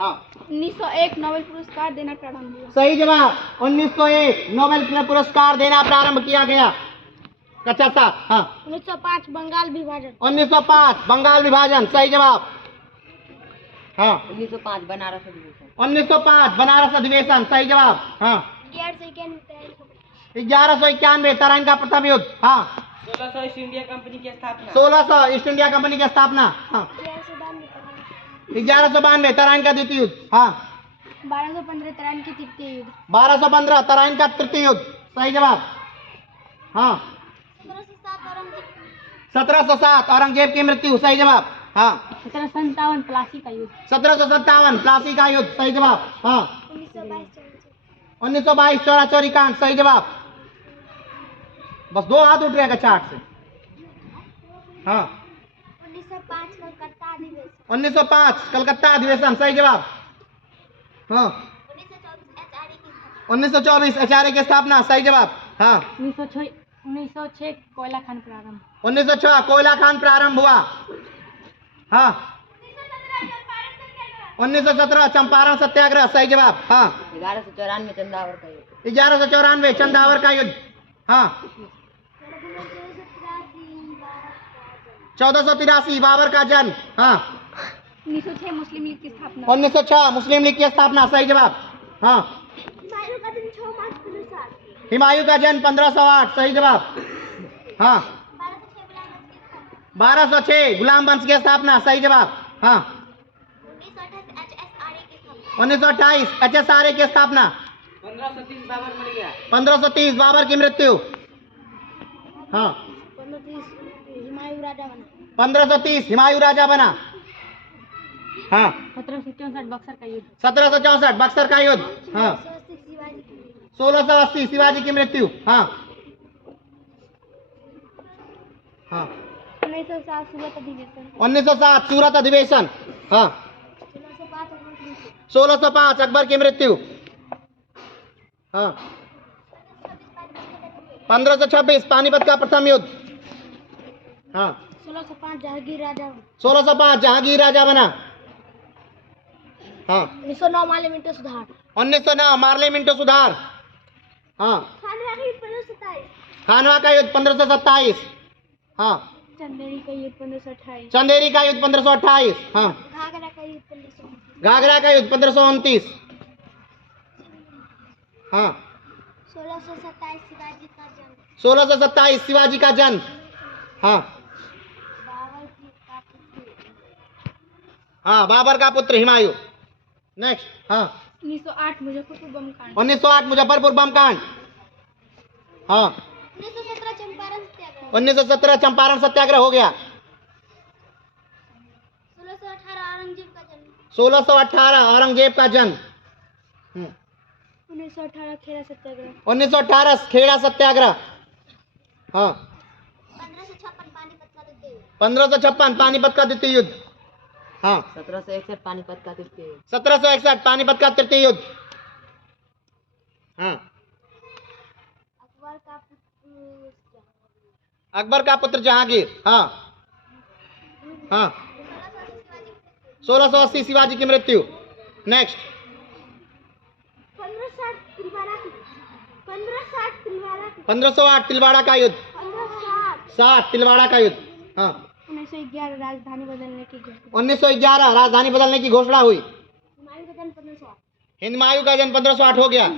हाँ 1901 नोबेल पुरस्कार देना प्रारंभ हुआ। सही जवाब। 1901 नोबेल पुरस्कार देना प्रारंभ किया गया। कक्षा 7। हाँ 1905 बंगाल विभाजन। 1905 बंगाल विभाजन। सही जवाब। हाँ 1905 बनारस अधिवेशन। 1905 बनारस अधिवेशन। सही जवाब। हाँ 1191 तराइन का प्रथम युद्ध। हाँ 1600 ईस्ट इंडिया कंपनी की स्थापना। 1600 ईस्ट इंडिया कंपनी की स्थापना। हाँ 1192 तराइन का द्वितीय युद्ध। हाँ 1215 तराइन की तृतीय युद्ध। 1215 तराइन का तृतीय युद्ध। सही जवाब। हाँ 1707 औरंगजेब की मृत्यु। सही जवाब। हाँ 1757 प्लासी का युद्ध। 1757 प्लासी का युद्ध। सही जवाब। हाँ 1922 चौरा चौरी कांड। सही जवाब। बस 2 हाथ उठ रहे हैं चार्ट से। हाँ 1905 कलकत्ता अधिवेशन। सही जवाब। हाँ 1924 एचआरए की स्थापना। सही जवाब। हाँ 1906 कोयला खान प्रारंभ। 1906 कोयला खान प्रारंभ हुआ। हाँ 1917 चंपारण सत्याग्रह। सही जवाब। हाँ 1194 चंदावर का युद्ध। 1194 चंदावर का युद्ध। हाँ 1483 बाबर का जन्म। हाँ 1906 मुस्लिम लीग की स्थापना। 1906 मुस्लिम लीग की स्थापना। सही जवाब। हाँ हुमायूं का जन्म 1508। सही जवाब। हाँ 1206 गुलाम वंश की स्थापना। सही जवाब। हाँ 1928 एचएसआरए की स्थापना। 1530 बाबर मर गया। 1530 बाबर की मृत्यु। हाँ 1530 हुमायूं राजा बना। हाँ 1764 बक्सर का युद्ध। 1764 बक्सर का युद्ध। हाँ 1680 शिवाजी की मृत्यु। हाँ हाँ 1907 सूरत अधिवेशन। 1907 सूरत अधिवेशन। हाँ 1605 अकबर की मृत्यु। हाँ 1526 पानीपत का प्रथम युद्ध। हाँ 1605 जहांगीर राजा। 1605 जहांगीर राजा बना। हाँ 1909 मार्लियामेंटो सुधार। 1909 मार्लियामेंटो सुधार। हाँ खानवा का युद्ध 1527। हाँ चंदेरी का युद्ध 1528। चंदेरी का युद्ध 1528। हाँ घाघरा का युद्ध 1529। घाघरा का युद्ध 1529। हाँ 1627 शिवाजी का जन्म। 1627 शिवाजी का जन्म। हाँ हाँ बाबर का पुत्र हुमायूं। नेक्स्ट। हाँ 1908 मुजफ्फरपुर बम कांड। 1908 मुजफ्फरपुर बम कांड। हाँ 1917 चंपारण सत्याग्रह। 1917 चंपारण सत्याग्रह हो गया। 1618 औरंगजेब का जन्म। 1618 औरंगजेब का जन्म। 1918 खेड़ा सत्याग्रह। 1918 खेड़ा सत्याग्रह। हाँ 1556 पानीपत का द्वितीय युद्ध। 1556 पानीपत का द्वितीय युद्ध। हाँ 1761 पानीपत का तृतीय युद्ध। 1761 पानीपत का तृतीय युद्ध। हाँ अकबर का पुत्र जहांगीर। हाँ हाँ 1680 शिवाजी की मृत्यु। नेक्स्ट 1508 तिलवाड़ा का युद्ध। 60 तिलवाड़ा का युद्ध। हाँ 1911 राजधानी बदलने की घोषणा। 1911 राजधानी बदलने की घोषणा हुई। हुमायूं का जन्म 1508 हो गया।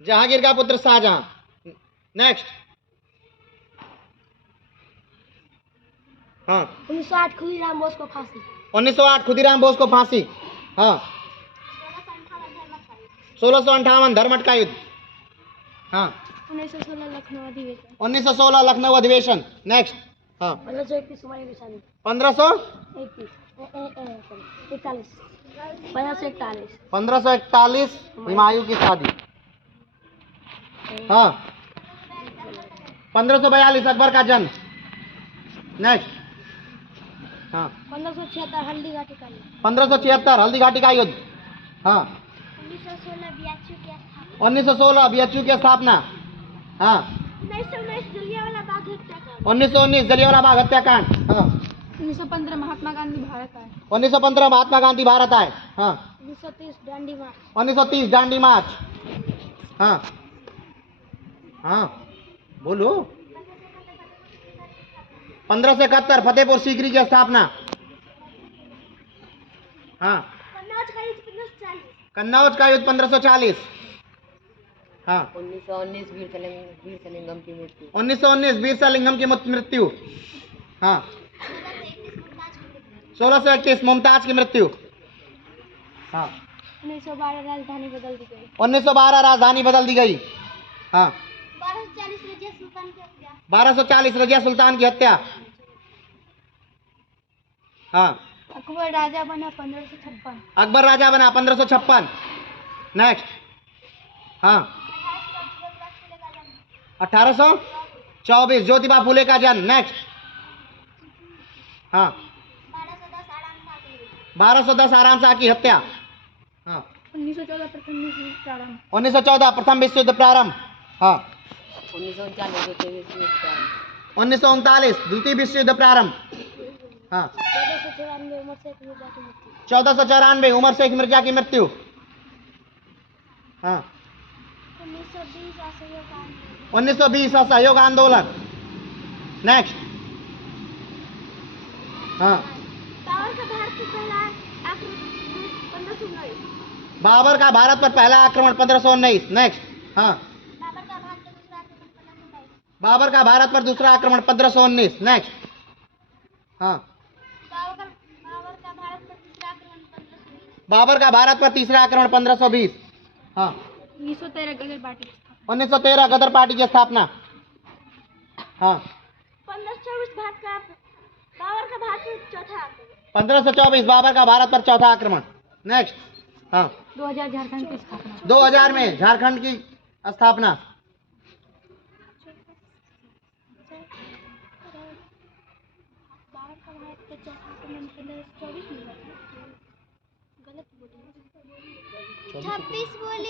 जहांगीर का पुत्र शाहजहां। नेक्स्ट। हाँ 1908 खुदीराम बोस को फांसी। 1908 खुदीराम बोस को फांसी। हाँ 1658 धर्मट का युद्ध। हाँ 1916 लखनऊ अधिवेशन। 1916 लखनऊ अधिवेशन। नेक्स्ट। हाँ 1531 हुमायूं की शादी। 1541 हुमायूं की शादी। हाँ 1542 अकबर का जन्म। नेक्स्ट। हाँ 1576 हल्दी घाटी का युद्ध। 1576 हल्दी घाटी का युद्ध। हाँ 1916 बीएचयू की स्थापना। हाँ 1919 जलियांवाला बाग हत्याकांड। 1919 जलियांवाला बाग हत्याकांड। हाँ हाँ 1915 महात्मा गांधी भारत आए। 1915 महात्मा गांधी भारत आए। हाँ 1930 दांडी मार्च। 1930 दांडी मार्च। हाँ हाँ बोलो। 1571 फतेहपुर सीकरी की स्थापना। हाँ कन्नौज का युद्ध 1540। हाँ 1919 वीर सलिंगम की मृत्यु। 1919 बीरसालिंगम की मृत्यु। हाँ 1631 मुमताज की मृत्यु। हाँ 1912 राजधानी बदल दी गई। 1912 राजधानी बदल दी गई। हाँ 1240 रजिया सुल्तान की हत्या। 1240 रजिया सुल्तान की हत्या। हाँ अकबर राजा बना 1556। अकबर राजा बना 1556। नेक्स्ट। हाँ 1824 ज्योतिबा फुले का जन्म। नेक्स्ट। हाँ 1210 आराम शाह की हत्या। हाँ 1914 प्रथम विश्व युद्ध प्रारंभ। 1914 प्रथम विश्व युद्ध प्रारंभ। हाँ 1939 द्वितीय विश्व युद्ध प्रारंभ। हाँ 1494 उमर शेख मिर्जा की 1494 उमर शेख मिर्जा की मृत्यु। मृत्यु। हाँ 1920 असहयोग आंदोलन। नेक्स्ट। हाँ बाबर का भारत पर पहला आक्रमण 1519। नेक्स्ट। हाँ बाबर का भारत पर दूसरा आक्रमण 1519। नेक्स्ट। हाँ बाबर का भारत पर तीसरा आक्रमण 1520। हाँ 1913 गदर पार्टी। 1913 गदर पार्टी की स्थापना। हाँ 1524 बाबर का भारत पर चौथा आक्रमण। नेक्स्ट। हाँ 2000 झारखंड की स्थापना। 2000 में झारखंड की स्थापना।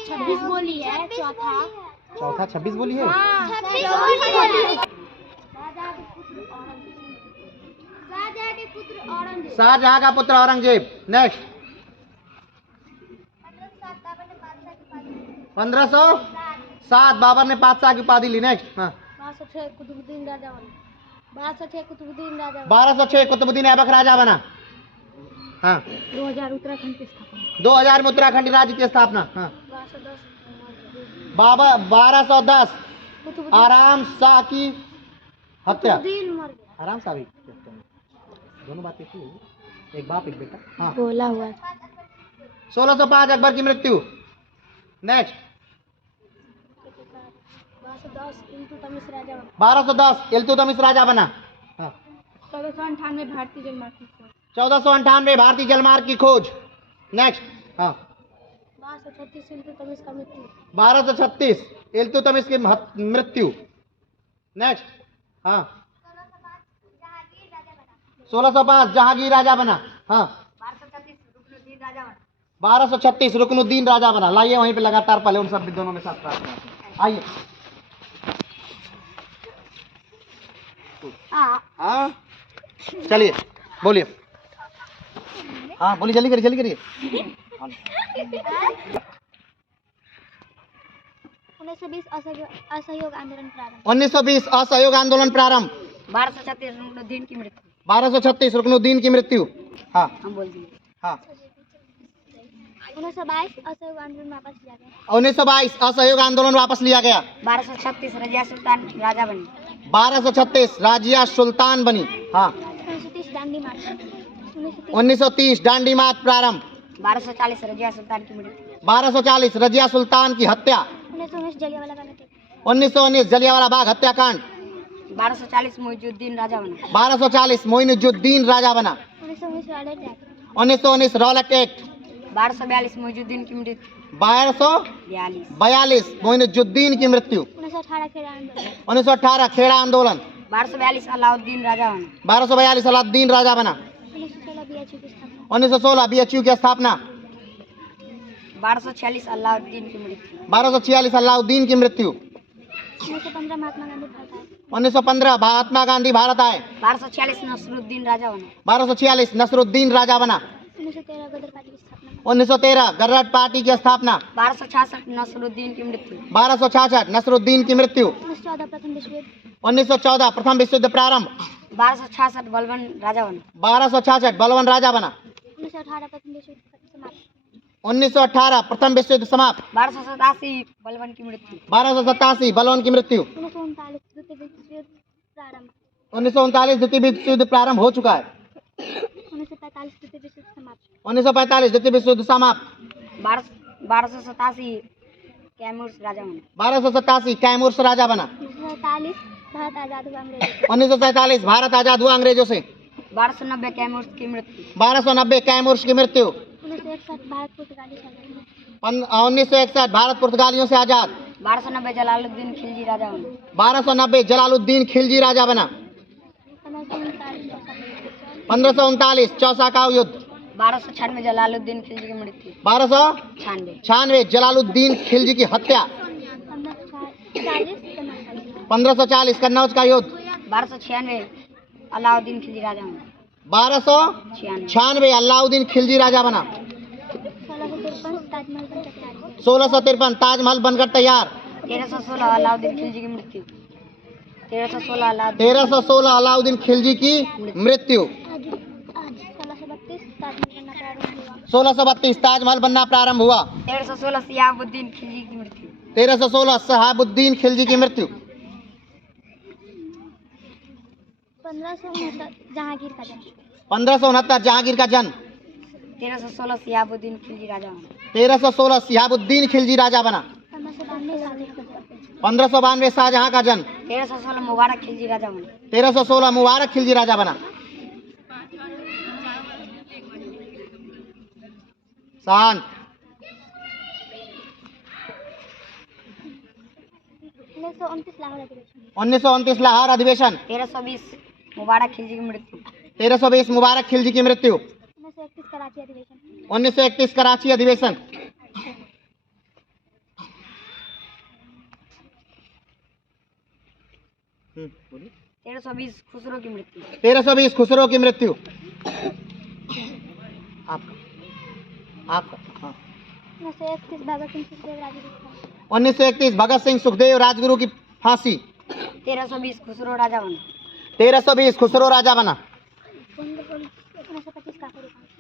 छब्बीस बोली है चौथा। चौथा 26 बोली है। शाहजहां का पुत्र औरंगजेब। नेक्स्ट। 1507 बाबर ने पातशाह की उपाधि ली। नेक्स्ट। हाँ 1206 कुतुबुद्दीन राजा बना। 1206 कुतुबुद्दीन ऐबक राजा बना। हाँ 2000 उत्तराखंड की स्थापना। 2000 में उत्तराखंड राज्य की स्थापना। हाँ 1210 आराम शाह की हत्या। आराम शाह भी दोनों बातें थी, एक बाप एक बेटा। हाँ बोला हुआ 1605 अकबर की मृत्यु। नेक्स्ट। 1210 इल्तुतमिश राजा बना। हाँ 1498 भारतीय जलमार्ग की खोज। 1498 भारतीय जलमार्ग की खोज। नेक्स्ट। हाँ 1236 इल्तुतमिश का मृत्यु। 1236 इल्तुतमिश की मृत्यु। नेक्स्ट। हाँ 1605 जहांगीर राजा बना। हाँ 1236 रुकनुद्दीन राजा बना। लाइए वहीं पे लगातार पहले उन सब दोनों में साथ प्रार्थना करते हैं। आइए। हाँ चलिए बोलिए। हाँ बोलिए जल्दी करिए जल्दी करिए। 1920 असहयोग आंदोलन प्रारंभ। 1920 असहयोग आंदोलन प्रारंभ। 1236 रुकनुद्दीन की मृत्यु। 1236 रुकनुद्दीन की मृत्यु। हाँ हम बोल दिए। हाँ 1922 असहयोग आंदोलन वापस लिया गया। 1922 असहयोग आंदोलन वापस लिया गया। 1236 रजिया सुल्तान राजा बनी। 1236 राजिया सुल्तान बनी। हाँ 1930 दांडी मार्च। 1930 दांडी मार्च प्रारंभ। 1240 रजिया सुल्तान की मृत्यु। 1240 रजिया सुल्तान की हत्या। 1919 जलियांवाला बाग हत्याकांड। 1919 जलियांवाला बाग हत्याकांड। 1240 मोइनुद्दीन राजा बना। 1240 मोइनुद्दीन राजा बना। 1919 Rowlatt act. 1919 Rowlatt act. 1242 Moinuddin की मृत्यु। 1242 मोइनुद्दीन की मृत्यु। 1918 खेड़ा आंदोलन। 1918 खेड़ा आंदोलन। 1242 अलाउद्दीन राजा बना। 1242 अलाउद्दीन राजा बना। 1916 बीएचयू की स्थापना। 1916 बीएचयू की स्थापना। 1246 अलाउद्दीन की मृत्यु। 1246 अलाउद्दीन की मृत्यु। 1915 महात्मा गांधी भारत आए। 1915 महात्मा गांधी भारत आए। 1246 नसरुद्दीन राजा बना। 1246 नसरुद्दीन राजा बना। 1913 गदर पार्टी की स्थापना। 1913 गदर पार्टी की स्थापना। 1266 नसरुद्दीन की मृत्यु। 1266 नसरुद्दीन की मृत्यु। 1914 प्रथम विश्व युद्ध। 1914 प्रथम विश्व युद्ध प्रारंभ। 1266 बलबन राजा बना। 1266 बलवन राजा बना। 1918 प्रथम विश्व युद्ध समाप्त। 1918 प्रथम विश्व युद्ध समाप्त। 1287 बलबन की मृत्यु। 1287 बलवन की मृत्यु। 1939 द्वितीय विश्व युद्ध प्रारंभ। 1939 द्वितीय विश्व युद्ध प्रारंभ हो चुका है। 1945 द्वितीय विश्व युद्ध समाप्त। 1945 द्वितीय विश्व युद्ध समाप्त। 1287 कैमूर राजा बना। 1287 कैमूर से राजा बना। 1947 भारत आजाद हुआ अंग्रेजों से। 1947 भारत आजाद हुआ अंग्रेजों से। 1290 कैमूर की मृत्यु। 1290 कैमूर की मृत्यु। 1961 भारत पुर्तगाली शासन। 1961 भारत पुर्तगालियों से आजाद। 1290 जलालुद्दीन खिलजी राजा बना। 1290 जलालुद्दीन खिलजी राजा बना। 1539 चौसा का युद्ध। 1296 जलालुद्दीन खिलजी की मृत्यु। 1296 जलालुद्दीन खिलजी की हत्या। 1540 कन्नौज का युद्ध। 1296 अलाउद्दीन खिलजी राजा बना। 1296 अलाउद्दीन खिलजी राजा बना। 1653 ताजमहल बनकर तैयार। 1316 अलाउद्दीन खिलजी की मृत्यु। 1316 अलाउद्दीन खिलजी की मृत्यु। 1632 ताजमहल बनना प्रारंभ हुआ। 1316 सियाबुद्दीन खिलजी की मृत्यु। 1316 शहाबुद्दीन खिलजी की मृत्यु। 1569 जहांगीर का जन्म। 1569 जहांगीर का जन्म। 1316 सियाबुद्दीन खिलजी राजा बना। 1316 सियाबुद्दीन खिलजी राजा बना। 1592 शाहजहां का जन्म। 1316 मुबारक खिलजी राजा बना। 1316 मुबारक खिलजी राजा बना। शांत। 1929 लाहौर अधिवेशन। 1320 मुबारक खिलजी की मृत्यु। 1320 मुबारक खिलजी की मृत्यु। 1931 कराची अधिवेशन। 1931 कराची अधिवेशन। 1320 खुसरो की मृत्यु। 1320 खुसरो की मृत्यु। आपका हाँ। 1931 भगत सिंह सुखदेव राजगुरु की फांसी। 1931 भगत सिंह सुखदेव राजगुरु की फांसी। 1320 खुसरो राजा बना। 1320 खुसरो राजा बना।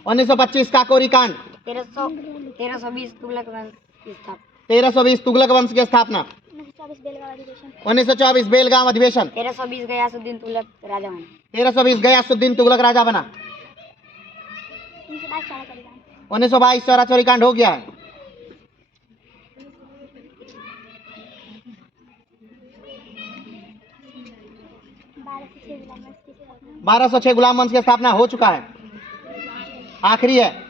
1925 काकोरी कांड। 1320 तुगलक वंश की स्थापना। 1320 तुगलक वंश की स्थापना। 1924 बेलगांव अधिवेशन। 1924 बेलगांव अधिवेशन। 1320 गयासुद्दीन तुगलक राजा बना। 1320 गयासुद्दीन तुगलक राजा बना। 1922 चौरा चोरी कांड हो गया है। 1206 गुलाम वंश की स्थापना हो चुका है। आखिरी है।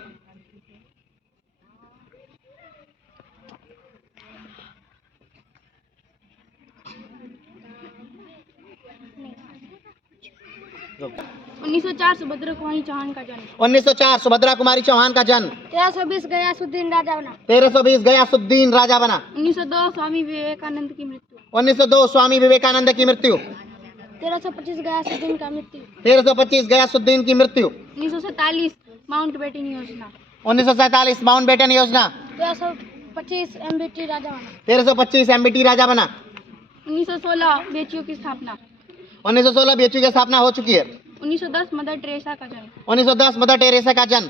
उन्नीस सौ 4 सुभद्रा कुमारी चौहान का जन्म। 1904 सुभद्रा कुमारी चौहान का जन्म। 1320 गयासुद्दीन राजा बना। 1320 गयासुद्दीन राजा बना। 1902 स्वामी विवेकानंद की मृत्यु। 1902 स्वामी विवेकानंद की मृत्यु। 1325 गयासुद्दीन का मृत्यु। 1325 गयासुद्दीन की मृत्यु। 1947 माउंटबेटन योजना। 1947 माउंटबेटन योजना। 1325 एमबीटी राजा बना। 1325 एमबीटी राजा बना। 1916 बीएचयू की स्थापना। 1916 बीएचयू की स्थापना हो चुकी है। 1910 मदर टेरेसा का जन्म। 1910 मदर टेरेसा का जन्म।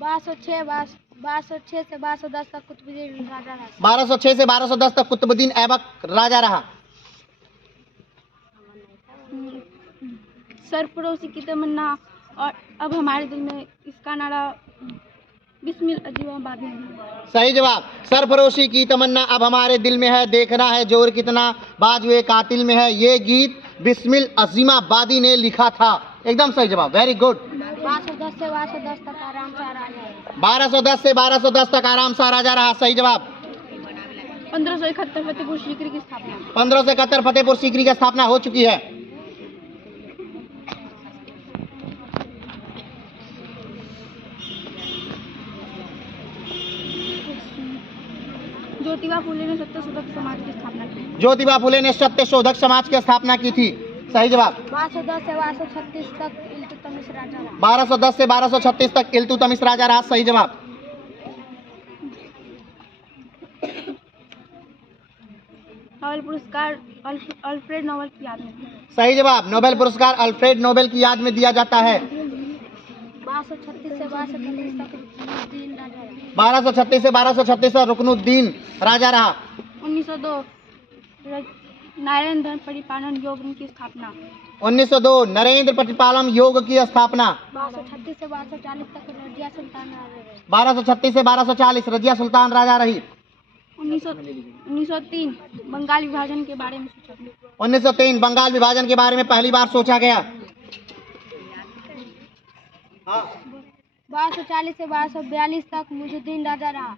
1206 से 1210 तक कुतुबुद्दीन राजा रहा। 1206 से 1210 तक कुतुबुद्दीन ऐबक राजा रहा। सरफरोशी की तमन्ना और अब हमारे दिल में इसका नारा बिस्मिल अजीबाबाद में। सही जवाब। सरफरोशी की तमन्ना अब हमारे दिल में है, देखना है जोर कितना बाजुए कातिल में है। ये गीत बिस्मिल अजीमाबादी ने लिखा था। एकदम सही जवाब। Very good. 1210 से 1210 तक आराम से राजा है। 1210 से 1210 तक आराम से राजा रहा। सही जवाब। 1571 फतेहपुर सीकरी की स्थापना। 1571 फतेहपुर सीकरी की स्थापना हो चुकी है। ज्योतिबा फुले ने सत्यशोधक समाज की स्थापना की। ज्योतिबा फुले ने सत्यशोधक समाज की स्थापना की थी। सही जवाब। 1210 से 1236 तक इल्तुतमिश राजा रहा। 1210 से 1236 तक इल्तुतमिश राजा रहा। सही जवाब। नोबेल पुरस्कार अल्फ्रेड नोबेल की याद में। सही जवाब। नोबेल पुरस्कार अल्फ्रेड नोबेल की याद में दिया जाता है। 1236 से 1236 तक रुकनुद्दीन राजा रहा। 1236 से 1236 तक रुकनुद्दीन राजा रहा। 1902 नरेंद्र परिपालन योग की स्थापना। 1902 नरेंद्र प्रतिपालम योग की स्थापना। 1236 से 1240 तक रजिया सुल्तान राजा रहे। 1236 से 1240 रजिया सुल्तान राजा रही। 1903 बंगाल विभाजन के बारे में सोचा। 1903 बंगाल विभाजन के बारे में पहली बार सोचा गया। 1240 से 1242 तक मुजुद्दीन राजा रहा।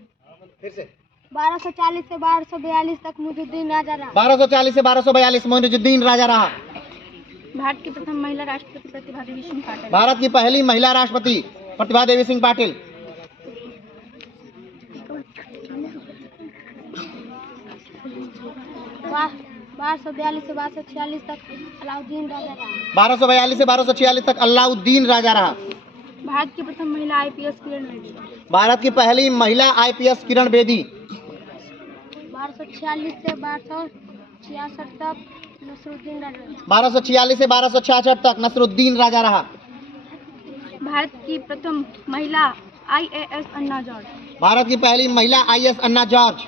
फिर से 1240 से 1242 तक मुजुद्दीन राजा रहा। 1240 से 1242 मुइनुद्दीन राजा रहा। भारत की प्रथम महिला राष्ट्रपति प्रतिभा देवी सिंह पाटिल। भारत की पहली महिला राष्ट्रपति प्रतिभा देवी सिंह पाटिल। 1242 से 1246 तक अलाउद्दीन राजा रहा। 1242 से 1246 तक अलाउद्दीन राजा रहा। भारत की प्रथम महिला आईपीएस किरण बेदी। भारत की पहली महिला आईपीएस किरण बेदी। 1246 से 1266 तक नसरुद्दीन राजा रहा। 1246 से 1266 तक नसरुद्दीन राजा रहा। भारत की प्रथम महिला आईएएस अन्ना जॉर्ज। भारत की पहली महिला आईएएस अन्ना जॉर्ज।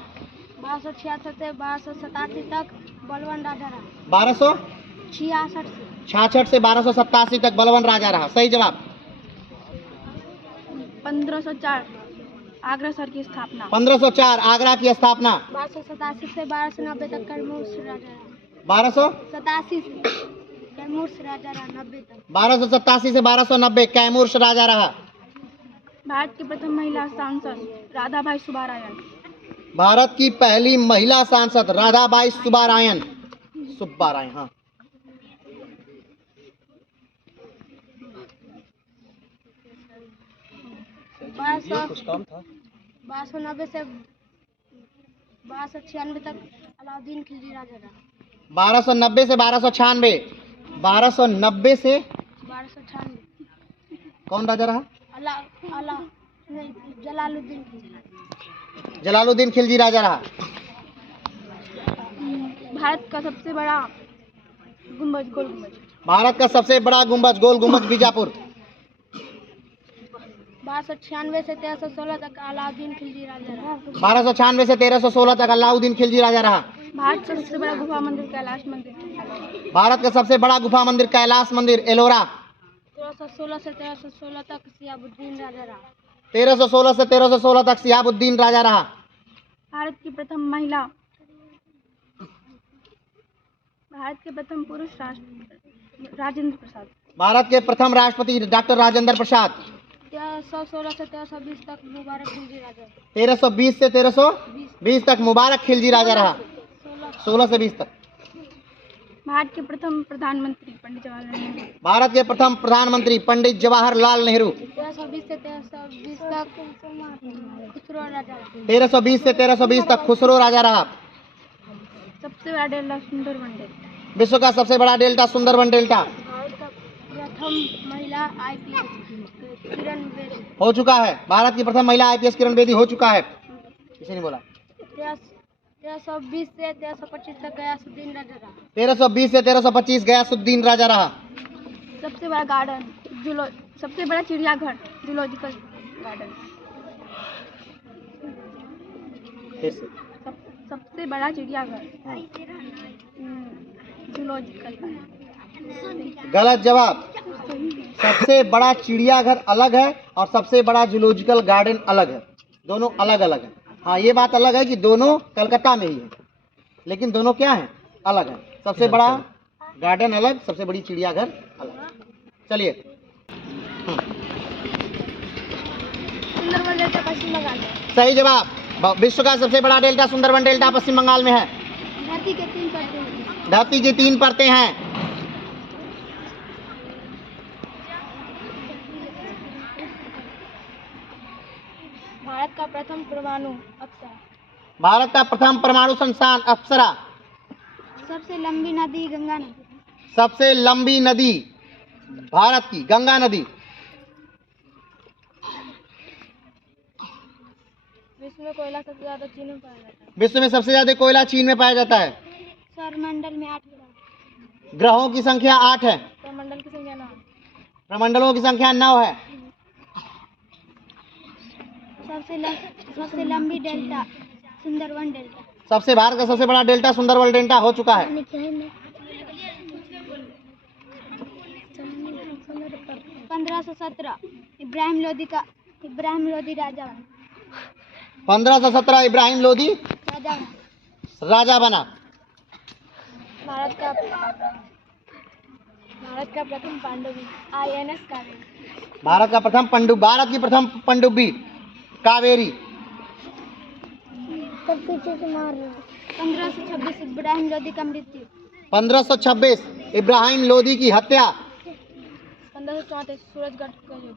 1266 से 1287 तक बलवन राजा रहा। 1266 से 1287 तक बलवन राजा रहा। सही जवाब। 1504 आगरा शहर की स्थापना। 1504 आगरा की स्थापना। 1287 से 1290 तक कैमूर राजा रहा। 1287 कैमूर राजा रहा 90 तक। 1287 से 1290 कैमूर राजा रहा। भारत की प्रथम महिला सांसद राधाबाई सुब्बारायन। भारत की पहली महिला सांसद राधाबाई सुब्बारायन। हाँ। 1290 से 1296 तक अलाउद्दीन खिलजी राजा रहा। 1290 से 1296 1290 से 1296 कौन राजा रहा? जलालुद्दीन जलालुद्दीन खिलजी राजा रहा। भारत का सबसे बड़ा गुंबज गोल गुंबज। भारत का सबसे बड़ा गुंबज गोल गुंबज बीजापुर। 1296 से 1316 तक अलाउद्दीन खिलजी राजा रहा। 1296 से 1316 तक अलाउद्दीन खिलजी राजा रहा। भारत का सबसे बड़ा गुफा मंदिर कैलाश मंदिर। भारत का सबसे बड़ा गुफा मंदिर कैलाश मंदिर एलोरा। 1316 से 1316 तक सियाबुद्दीन राजा रहा। 1316 से 1316 तक सियाबुद्दीन राजा रहा। भारत की प्रथम महिला भारत के प्रथम पुरुष राजेंद्र प्रसाद। भारत के प्रथम राष्ट्रपति डॉक्टर राजेंद्र प्रसाद। 1316 से 1320 तक मुबारक खिलजी राजा। 1320 से 1320 तक मुबारक खिलजी राजा रहा। 16 से 20 तक। भारत के प्रथम प्रधानमंत्री पंडित जवाहरलाल नेहरू। भारत के प्रथम प्रधानमंत्री पंडित जवाहरलाल नेहरू। 1320 से 1320 तक खुसरो राजा। 1320 से 1320 तक खुसरो राजा रहा। सबसे बड़ा डेल्टा सुंदरबन डेल्टा। विश्व का सबसे बड़ा डेल्टा सुंदरबन डेल्टा। भारत का प्रथम महिला आईपीएस किरण बेदी हो चुका है। भारत की प्रथम महिला आईपीएस किरण बेदी हो चुका है। किसी ने बोला 1320 से 1325 तक गयासुद्दीन राजा रहा। 1320 से 1325 गयासुद्दीन राजा रहा। सबसे बड़ा गार्डन सबसे बड़ा चिड़ियाघर जूलॉजिकल गार्डन। सबसे बड़ा चिड़ियाघर जूलॉजिकल गार्डन। गलत जवाब। सबसे बड़ा चिड़ियाघर अलग है और सबसे बड़ा जूलॉजिकल गार्डन अलग है। दोनों अलग अलग है। हाँ, ये बात अलग है कि दोनों कलकत्ता में ही है, लेकिन दोनों क्या है? अलग है। सबसे बड़ा गार्डन अलग, सबसे बड़ी चिड़ियाघर अलग। चलिए। सुंदरबन डेल्टा पश्चिम बंगाल में। सही जवाब। विश्व का सबसे बड़ा डेल्टा सुंदरबन डेल्टा पश्चिम बंगाल में है। धरती के 3 परतें हैं। धरती की 3 परतें हैं। भारत का प्रथम परमाणु अक्षर। भारत का प्रथम परमाणु संस्थान अप्सरा। सबसे लंबी नदी गंगा नदी। सबसे लंबी नदी भारत की गंगा नदी। विश्व में कोयला सबसे ज्यादा चीन में पाया जाता है। विश्व में सबसे ज्यादा कोयला चीन में पाया जाता है। सौरमंडल में 8 ग्रह। ग्रहों की संख्या 8 है। प्रमंडल की संख्या 9। प्रमंडलों की संख्या 9 है। सबसे लंबी डेल्टा सुंदरवन डेल्टा। सबसे भारत का सबसे बड़ा डेल्टा सुंदरवन डेल्टा हो चुका है। 1517 इब्राहिम लोदी राजा बना। 1517 इब्राहिम लोदी राजा बना। भारत का प्रथम पांडुबी INS कावेरी। भारत की प्रथम पनडुब्बी कावेरी। 1526 इब्राहिम लोदी का मृत्यु। 1526 इब्राहिम लोदी की हत्या। 1534 सूरजगढ़ का युद्ध।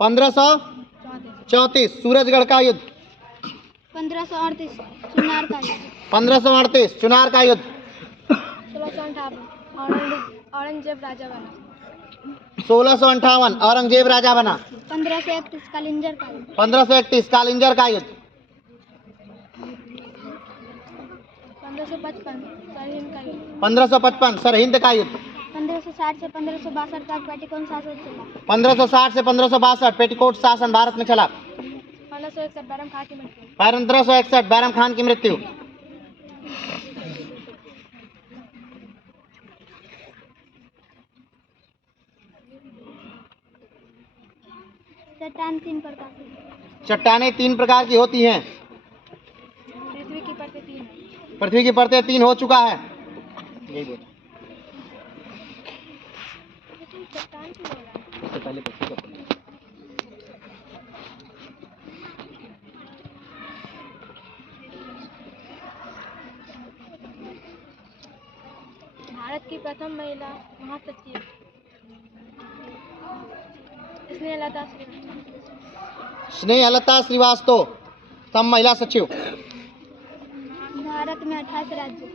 1534 सूरजगढ़ का युद्ध। 1538 चुनार का युद्ध। 1538 चुनार का युद्ध। 1658 औरंगजेब राजा बना। 1658 औरंगजेब राजा बना। 1531 कालिंजर का युद्ध। 1531 कालिंजर का युद्ध। 1555 सरहिंद का युद्ध। 1555 सरहिंद का युद्ध। 1560 से 1562 तक पेटिकोट शासन चला। 1560 से 1562 पेटिकोट शासन भारत में चला। 1561 बैरम खान की मृत्यु। 1561 बैरम खान की मृत्यु। चट्टान 3 प्रकार की। चट्टानें 3 प्रकार की होती हैं। पृथ्वी की परतें 3 है। पृथ्वी की परतें 3 हो चुका है। यही बोला। चट्टान की बोला। इससे पहले पृथ्वी को भारत की प्रथम महिला महासचिव स्नेहलता श्रीवास्तव तम महिला सचिव। भारत में 28 राज्य।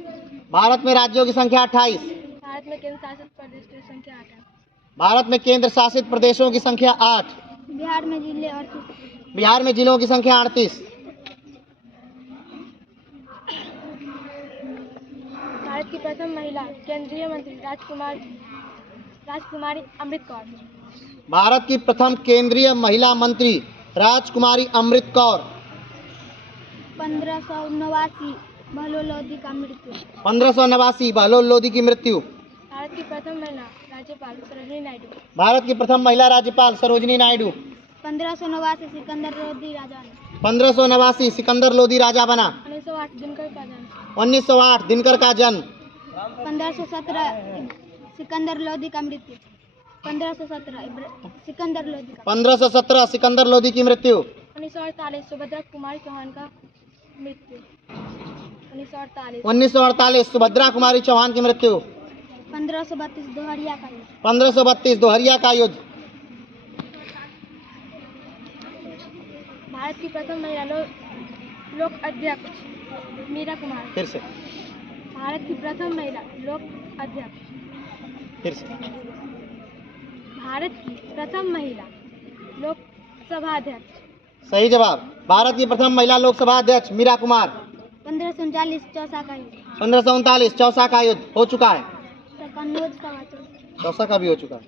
भारत में राज्यों की संख्या 28। भारत में केंद्र शासित प्रदेश की संख्या 8 है। भारत में केंद्र शासित प्रदेशों की संख्या 8। बिहार में जिले 38। बिहार में जिलों की संख्या 38। भारत की प्रथम महिला केंद्रीय मंत्री राजकुमारी अमृत कौर। भारत की प्रथम केंद्रीय महिला मंत्री राजकुमारी अमृत कौर। 1589 बहलोल लोधी का मृत्यु। 1589 बहलोल लोधी की मृत्यु। भारत की प्रथम महिला राज्यपाल सरोजिनी नायडू। भारत की प्रथम महिला राज्यपाल सरोजिनी नायडू। 1589 सिकंदर लोधी राजा। 1589 सिकंदर लोधी राजा बना। 1908 दिनकर का जन्म। 1908 दिनकर का जन्म। 1517 सिकंदर लोधी का मृत्यु। 1517 सिकंदर लोधी का। 1517 सिकंदर लोधी की मृत्यु। 1948 सुभद्रा कुमारी चौहान का मृत्यु। 1948 सुभद्रा कुमारी चौहान की मृत्यु। 1532 दोहरिया का युद्ध। 1532 दोहरिया का युद्ध। भारत की प्रथम महिला लोक अध्यक्ष मीरा कुमार। फिर से भारत की प्रथम महिला लोक अध्यक्ष। फिर से भारत की प्रथम महिला लोकसभा अध्यक्ष। सही जवाब। भारत की प्रथम महिला लोकसभा अध्यक्ष मीरा कुमार। 1539 चौसा का युद्ध। 1539 चौसा का युद्ध हो चुका है। कन्नौज का वाचन। चौसा का भी हो चुका है।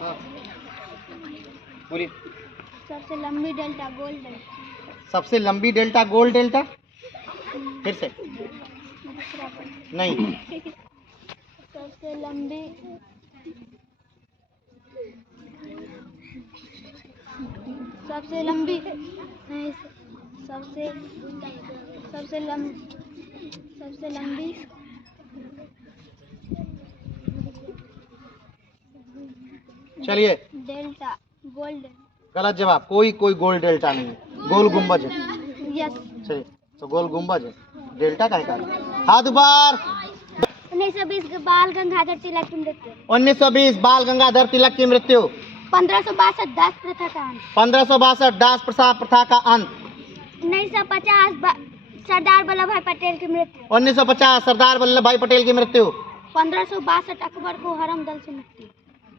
हाँ। बोलिए। सबसे लंबी डेल्टा गोल डेल्टा। सबसे लंबी डेल्टा गोल डेल्टा। फिर से नहीं। सबसे लंबी सबसे लंबी नहीं सबसे लंबी चलिए डेल्टा गोल्ड गलत जवाब, कोई कोई गोल डेल्टा नहीं है, गोल गुंबज है। यस। चलिए, तो गोल गुंबज है, डेल्टा का है। हाथ ऊपर। 1920 बाल गंगाधर तिलक की मृत्यु। 1920 बाल गंगाधर तिलक की मृत्यु। 1562 दास प्रथा का अंत। 1562 दास प्रथा का अंत। 1950 सरदार वल्लभ भाई पटेल की मृत्यु। 1950 सरदार वल्लभ भाई पटेल की मृत्यु। 1562 अकबर को हरम दल से मुक्ति।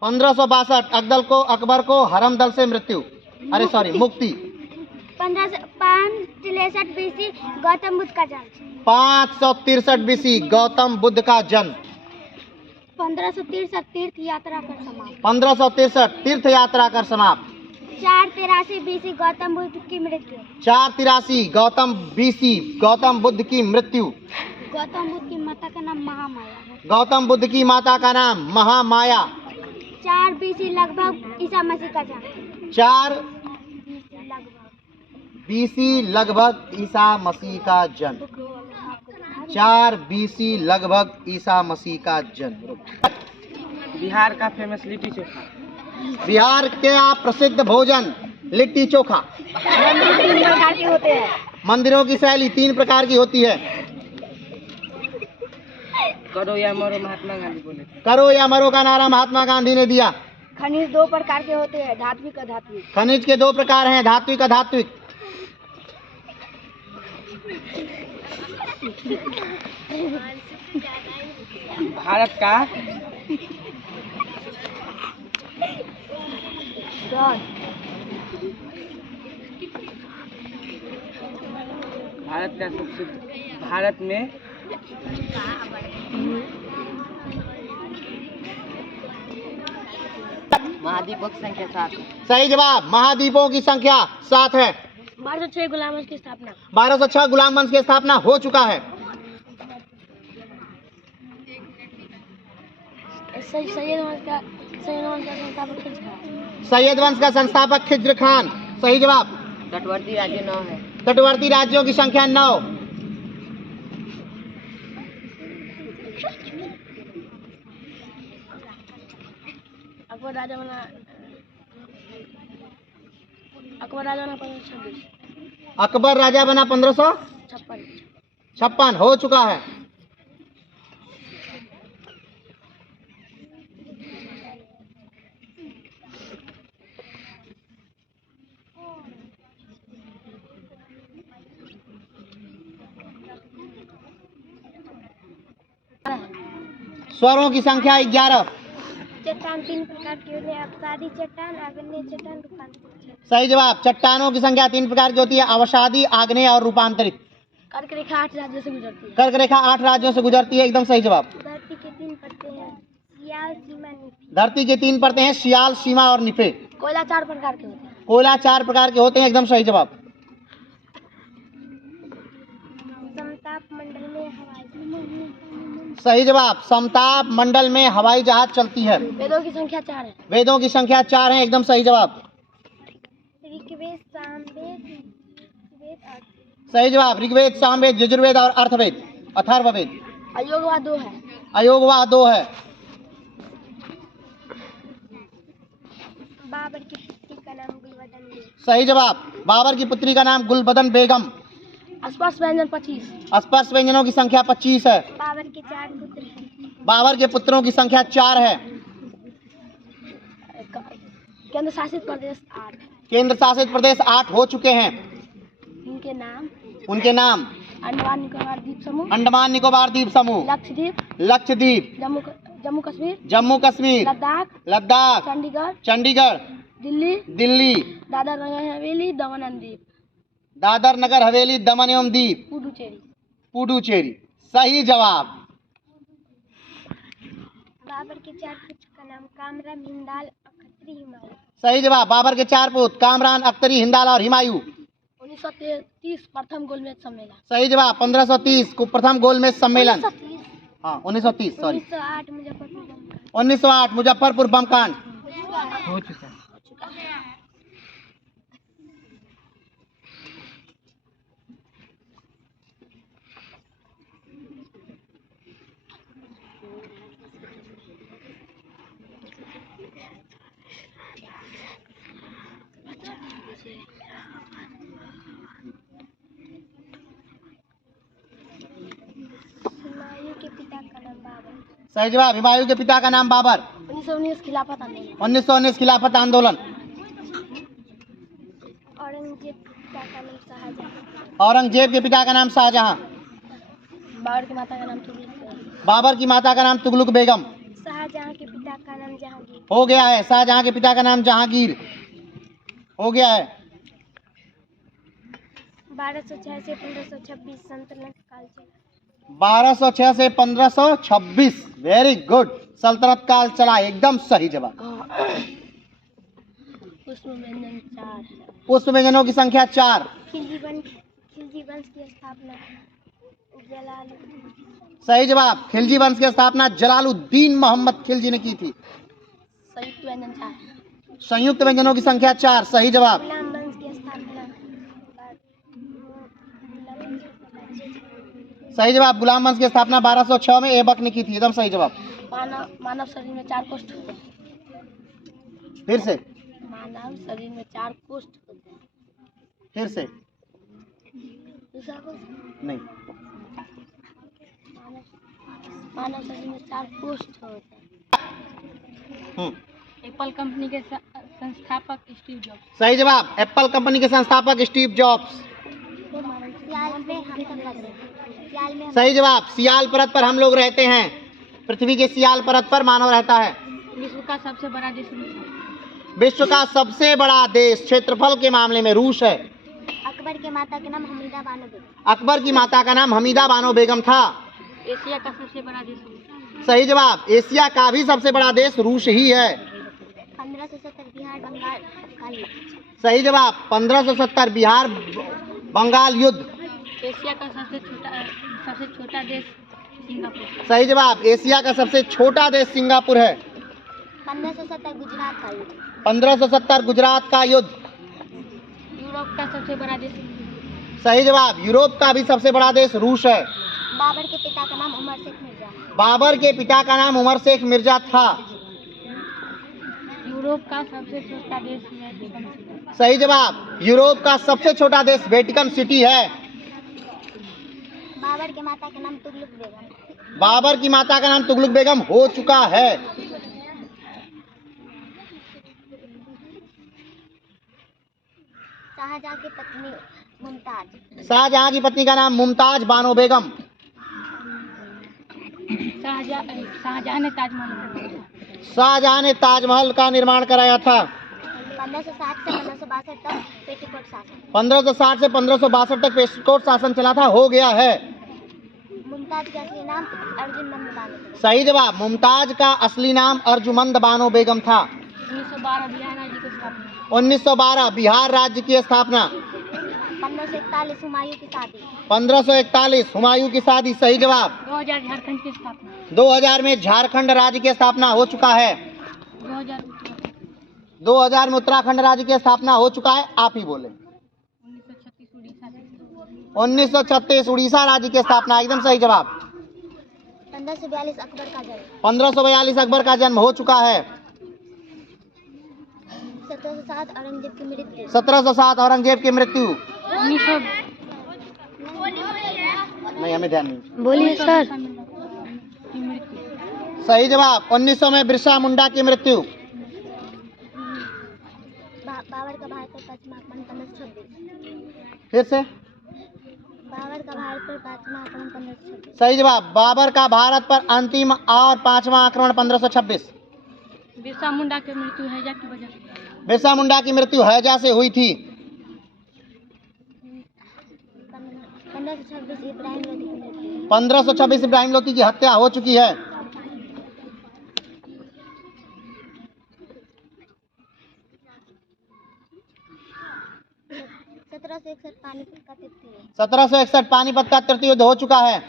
1562 अकबर को हरम दल से मृत्यु, अरे सॉरी मुक्ति। 563 बीसी गौतम बुद्ध का जन्म। 563 बीसी गौतम बुद्ध का जन्म। 1563 तीर्थ यात्रा कर समाप्त। 1563 तीर्थ यात्रा कर समाप्त। 483 बीसी गौतम बुद्ध की मृत्यु। 483 गौतम बुद्ध की मृत्यु। गौतम बुद्ध की माता का नाम महामाया है। गौतम बुद्ध की माता का नाम महामाया। 4 बीसी लगभग ईसा मसीह का जन्म। 4 बीसी लगभग ईसा मसीह का जन्म। 4 बीसी लगभग ईसा मसीह का जन्म। बिहार का फेमस लिट्टी चोखा। बिहार के प्रसिद्ध भोजन लिट्टी चोखा। तीन प्रकार के होते हैं। मंदिरों की शैली 3 प्रकार की होती है। करो या मरो महात्मा गांधी बोले थे। करो या मरो का नारा महात्मा गांधी ने दिया। खनिज 2 प्रकार के होते हैं, धात्विक अधात्विक। खनिज के 2 प्रकार हैं, धात्विक अधात्विक। भारत का सबसे भारत में महाद्वीपों की संख्या 7। सही जवाब, महाद्वीपों की संख्या 7 है। 1206 गुलाम वंश की स्थापना। 1206 गुलाम वंश की स्थापना हो चुका है। सैयद वंश का संस्थापक खिज्र खान। सही जवाब। तटवर्ती राज्य 9 है। तटवर्ती राज्यों की संख्या 9। अकबर राजा बना 1526। अकबर राजा बना 1556 हो चुका है। स्वरों की संख्या 11। चट्टान 3 प्रकार की होती है, अवसादी चट्टान, आग्नेय चट्टान, रूपांतरित। सही जवाब, चट्टानों की संख्या 3 प्रकार की होती है, अवसादी, आग्नेय और रूपांतरित। कर्क रेखा 8 राज्यों से गुजरती है। कर्क रेखा 8 राज्यों से गुजरती है, एकदम सही जवाब। धरती के 3 परतें हैं, सियाल, सीमा, निफे। धरती के 3 परतें हैं, सियाल, सीमा और निफे। कोयला 4 प्रकार के होते हैं। कोयला 4 प्रकार के होते हैं, एकदम सही जवाब। समताप मंडल में हवाई। सही जवाब, समताप मंडल में हवाई जहाज चलती है। वेदों की संख्या 4 है। वेदों की संख्या 4 है, एकदम सही जवाब। ऋग्वेद, सामवेद, वेद, सही जवाब, ऋग्वेद, सामवेद, यजुर्वेद और अर्थवेद, अथर्ववेद। अयोगवाद 2 है। अयोगवाह 2 है। बाबर की पुत्री का नाम गुलबदन बेगम। सही जवाब, बाबर की पुत्री का नाम गुलबदन बेगम। स्पर्श व्यंजन 25। स्पर्श व्यंजनों की संख्या 25 है। बाबर के 4 पुत्र हैं। बाबर के पुत्रों की संख्या 4 है। केंद्र शासित प्रदेश 8। केंद्र शासित प्रदेश 8 हो चुके हैं। इनके नाम अंडमान निकोबार द्वीप समूह, अंडमान निकोबार द्वीप समूह, लक्षद्वीप, जम्मू कश्मीर, लद्दाख, चंडीगढ़, दिल्ली, दादर नगर हवेली, दमन एंड दीव, दादर नगर हवेली, दमन एवं दीव, पुडुचेरी। सही जवाब। बाबर के 4 पुत्र का नाम कामरान, हिंदाल, अख्तरी, हुमायूं। सही जवाब, बाबर के 4 पुत्र कामरान, अख्तरी, हिंदाल और हुमायूं। 1930 प्रथम गोलमेज सम्मेलन। सही जवाब, 1530 को प्रथम गोलमेज सम्मेलन। हाँ 1930 सॉरी। 1908 मुजफ्फरपुर बम कांड हो चुका है। सही जवाब। हुमायूं के पिता का नाम बाबर। 1919 खिलाफत आंदोलन। 1919 खिलाफत आंदोलन। औरंगजेब पिता का नाम शाहजहां। औरंगजेब के पिता का नाम शाहजहां। बाबर की माता का नाम तुगलक बेगम। बाबर की माता का नाम तुगलक बेगम। शाहजहां के पिता का नाम जहांगीर। हो गया है। शाहजहां के पिता का नाम जहांगीर। हो गया है। 1206 से 1526 सल्तनत काल चला। 1206 से 1526। Very good. सल्तनत काल चला। एकदम सही जवाब। पुष्प व्यंजन 4। पुष्प व्यंजनों की संख्या 4। खिलजी वंश की स्थापना जलालुद्दीन। सही जवाब। खिलजी वंश की स्थापना जलालुद्दीन मोहम्मद खिलजी ने की थी। संयुक्त व्यंजन 4। संयुक्त व्यंजनों की संख्या 4। सही जवाब। गुलाम वंश की स्थापना सही जवाब। गुलाम वंश की स्थापना 1206 में ऐबक ने की थी। एकदम सही जवाब। मानव शरीर में 4 कोष्ठ होते हैं। फिर से। मानव शरीर में 4 कोष्ठ होते हैं। फिर से। दूसरा कोष्ठ नहीं। मानव शरीर में 4 कोष्ठ होते हैं। एप्पल कंपनी के संस्थापक स्टीव जॉब्स। सही जवाब। एप्पल कंपनी के संस्थापक स्टीव जॉब्स। सही जवाब। सियाल परत पर हम लोग रहते हैं। पृथ्वी के सियाल परत पर मानव रहता है। विश्व का सबसे बड़ा देश रूस है। विश्व का सबसे बड़ा देश क्षेत्रफल के मामले में रूस है। अकबर के माता का नाम हमीदा बानो बेगम। अकबर की माता का नाम हमीदा बानो बेगम था। एशिया का सबसे बड़ा देश रूस। सही जवाब। एशिया का भी सबसे बड़ा देश रूस ही है। 1570 बिहार बंगाल का युद्ध। सही जवाब। 1570 बिहार बंगाल युद्ध। एशिया का सबसे छोटा देश सिंगापुर। सही जवाब। एशिया का सबसे छोटा देश सिंगापुर है। 1570 गुजरात का युद्ध। 1570 गुजरात का युद्ध। यूरोप का सबसे बड़ा देश। सही जवाब। यूरोप का भी सबसे बड़ा देश रूस है। बाबर के पिता का नाम उमर शेख मिर्जा। बाबर के पिता का नाम उमर शेख मिर्जा था। यूरोप का सबसे छोटा देश वेटिकन सिटी। सही जवाब। यूरोप का सबसे छोटा देश वेटिकन सिटी है। बाबर के माता का नाम तुगलक बेगम। बाबर की माता का नाम तुगलक बेगम हो चुका है। शाहजहां की पत्नी मुमताज। शाहजहां की पत्नी का नाम मुमताज बानो बेगम। शाहजहां ने ताजमहल बनवाया। शाहजहां ने ताजमहल का निर्माण कराया था। 1560 से 1562 तक पेटीकोट शासन। 1560 से 1562 तक पेटीकोट शासन चला था। हो गया है। मुमताज का असली नाम अर्जुमंद बानो बेगम। सही जवाब। मुमताज का असली नाम अर्जुमंद बानो बेगम था। 1912 बिहार राज्य की स्थापना। 1541 हुमायूं की शादी। 1541 हुमायूं की शादी। सही जवाब। 2000 झारखंड की स्थापना। 2000 में झारखंड राज्य की स्थापना हो चुका है। 2000 में उत्तराखंड राज्य की स्थापना हो चुका है। आप ही बोले। 1936 उड़ीसा राज्य की स्थापना। एकदम सही जवाब। 1542 अकबर का जन्म। 1542 अकबर का जन्म हो चुका है। 1707 औरंगजेब की मृत्यु। 1707 औरंगजेब की मृत्यु। नहीं, हमें ध्यान नहीं। बोलिए सर। सही जवाब। 1900 में बिरसा मुंडा की मृत्यु। बाबर का भारत पर पश्चिम आक्रमण 1526। फिर से। बाबर का भारत पर पांचवा आक्रमण 1526। सही जवाब। बाबर का भारत पर अंतिम और पांचवा आक्रमण 1526। बिरसा मुंडा की मृत्यु हैजा की वजह से। बिरसा मुंडा की मृत्यु हैजा से हुई थी। 1526 इब्राहिम लोदी की मृत्यु। 1526 इब्राहिम लोदी की हत्या हो चुकी है। 1761 पानीपत का तृतीय युद्ध। 1761 पानीपत का तृतीय युद्ध हो चुका है।